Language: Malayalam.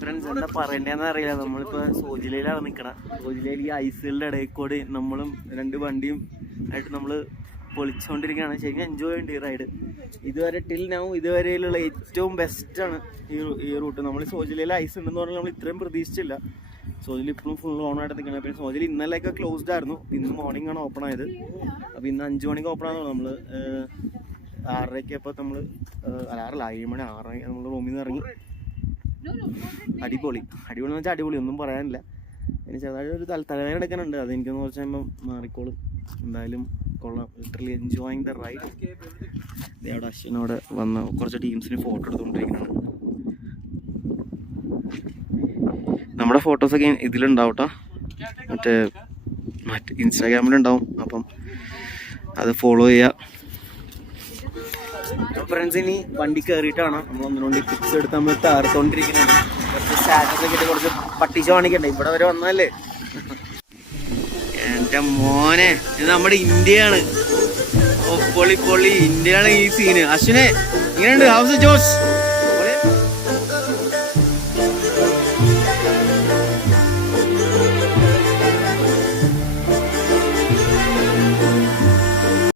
ഫ്രണ്ട്സ് എന്താ പറയണ്ടേന്ന് അറിയില്ല. നമ്മളിപ്പോ സോജിലയിലാണ് നിൽക്കണം. സോജിലയിൽ ഈ ഐസുകളുടെ ഇടയിൽ കൂടി നമ്മളും 2 വണ്ടിയും ആയിട്ട് നമ്മള് പൊളിച്ചുകൊണ്ടിരിക്കുകയാണ്. ശരിക്കും എൻജോയ് ചെയ്യേണ്ട ഈ റൈഡ്. ഇതുവരെ ഇതുവരെയുള്ള ഏറ്റവും ബെസ്റ്റാണ് ഈ റൂട്ട്. നമ്മൾ സോജിലയിൽ ഐസ് ഉണ്ടെന്ന് പറഞ്ഞാൽ നമ്മൾ ഇത്രയും പ്രതീക്ഷിച്ചില്ല. സോജിൽ ഇപ്പോഴും ഫുൾ ഓൺ ആയിട്ട് നിൽക്കണം. പിന്നെ സോജിൽ ഇന്നലെയൊക്കെ ക്ലോസ്ഡ് ആയിരുന്നു. ഇന്ന് മോർണിംഗ് ആണ് ഓപ്പൺ ആയത്. അപ്പോൾ ഇന്ന് 5 മണിക്ക് ഓപ്പൺ ആകുന്നു. നമ്മൾ 6:30 അപ്പോൾ നമ്മൾ 7 മണി 6 നമ്മൾ റൂമിൽ നിന്ന് ഇറങ്ങി. അടിപൊളി എന്ന് വെച്ചാൽ അടിപൊളി, ഒന്നും പറയാനില്ല. എനിക്ക് ചെറുതായിട്ട് ഒരു തലവേദന എടുക്കാനുണ്ട്. അതെനിക്കൊന്ന് കുറച്ച് കഴിയുമ്പോൾ മാറിക്കോളും. എന്തായാലും കൊള്ളാം. Literally enjoying the ride. അവിടെ അശ്വിനോടെ വന്ന കുറച്ച് ടീംസിന് ഫോട്ടോ എടുത്തുകൊണ്ടിരിക്കുകയാണ്. നമ്മുടെ ഫോട്ടോസൊക്കെ ഇതിലുണ്ടാവും കേട്ടോ, മറ്റേ ഇൻസ്റ്റാഗ്രാമിലുണ്ടാവും. അപ്പം അത് ഫോളോ ചെയ്യുക. ഫ്രണ്ട്സ് ഇനി വണ്ടി കയറിയിട്ടാണ് നമ്മൾ ഒന്നുകൊണ്ട് പിക്സ് എടുത്ത് നമ്മൾ തേർത്തോണ്ടിരിക്കുന്നത്. കുറച്ച് സ്റ്റാറ്റസ് ഒക്കെ ഇട്ട് കുറച്ച് പട്ടിച്ച കാണിക്കണ്ടേ. ഇവിടെ വരെ വന്നല്ലേ എൻ്റെ മോനെ. ഇത് നമ്മുടെ ഇന്ത്യയാണ്. പൊളി ഇന്ത്യയാണ് ഈ സീന്. അശ്വിനെ ഇങ്ങനെയുണ്ട്. ഹൗസ് ജോസ്